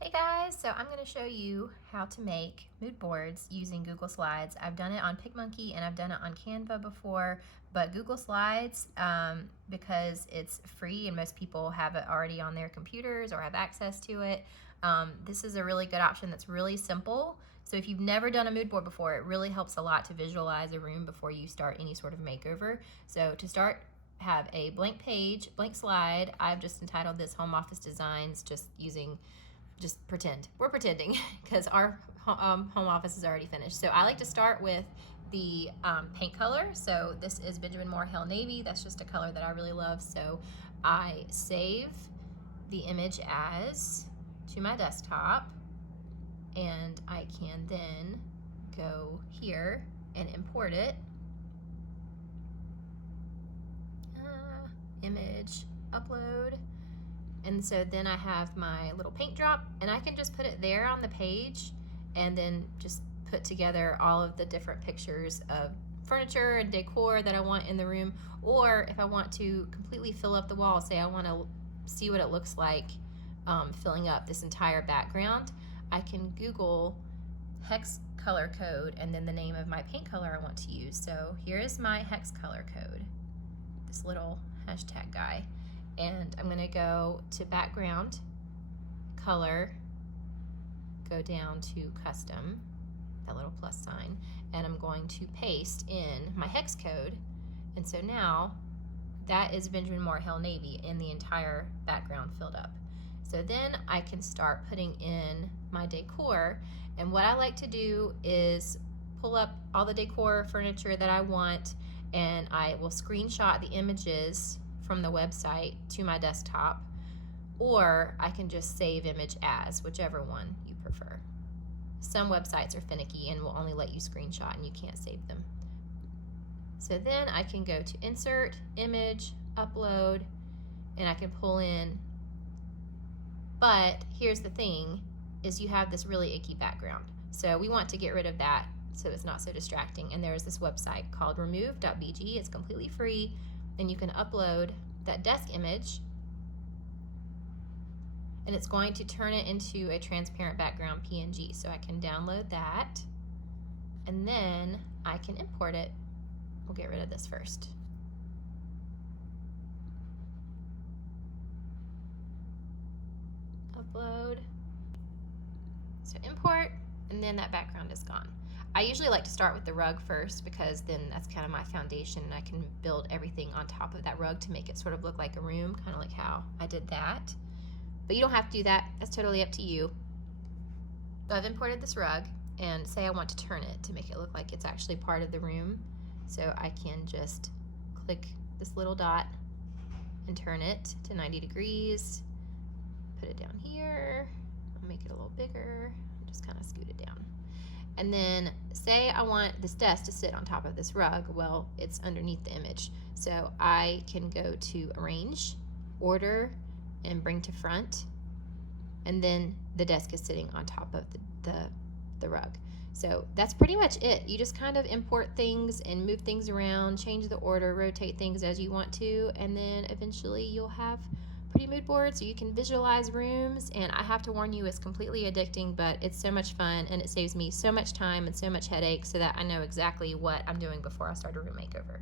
Hey guys, so I'm going to show you how to make mood boards using Google Slides. I've done it on PicMonkey and I've done it on Canva before, but Google Slides, because it's free and most people have it already on their computers or have access to it, this is a really good option that's really simple. So if you've never done a mood board before, it really helps a lot to visualize a room before you start any sort of makeover. So to start, have a blank page, blank slide. I've just entitled this Home Office Designs, just pretend. We're pretending because our home office is already finished. So I like to start with the paint color. So this is Benjamin Moore Hell Navy. That's just a color that I really love. So I save the image as to my desktop, and I can then go here and import it. Image, upload. And so then I have my little paint drop, and I can just put it there on the page and then just put together all of the different pictures of furniture and decor that I want in the room. Or if I want to completely fill up the wall, say I want to see what it looks like filling up this entire background, I can Google hex color code and then the name of my paint color I want to use. So here is my hex color code, this little hashtag guy. And I'm going to go to background, color, go down to custom, that little plus sign, and I'm going to paste in my hex code. And so now that is Benjamin Moore Hell Navy in the entire background filled up. So then I can start putting in my decor. And what I like to do is pull up all the decor furniture that I want, and I will screenshot the images from the website to my desktop, or I can just save image as, whichever one you prefer. Some websites are finicky and will only let you screenshot and you can't save them. So then I can go to insert, image, upload, and I can pull in. But here's the thing, is you have this really icky background. So we want to get rid of that so it's not so distracting. And there's this website called remove.bg. It's completely free. Then you can upload that desk image, and it's going to turn it into a transparent background PNG. So I can download that, and then I can import it. We'll get rid of this first. Upload. So import, and then that background is gone. I usually like to start with the rug first because then that's kind of my foundation, and I can build everything on top of that rug to make it sort of look like a room, kind of like how I did that. But you don't have to do that. That's totally up to you. But I've imported this rug, and say I want to turn it to make it look like it's actually part of the room. So I can just click this little dot and turn it to 90 degrees. Put it down here. I'll make it a little bigger. Just kind of scoot it down. And then say I want this desk to sit on top of this rug. Well, it's underneath the image. So I can go to arrange, order, and bring to front. And then the desk is sitting on top of the rug. So that's pretty much it. You just kind of import things and move things around, change the order, rotate things as you want to, and then eventually you'll have pretty mood boards so you can visualize rooms. And I have to warn you, it's completely addicting, but it's so much fun, and it saves me so much time and so much headache so that I know exactly what I'm doing before I start a room makeover.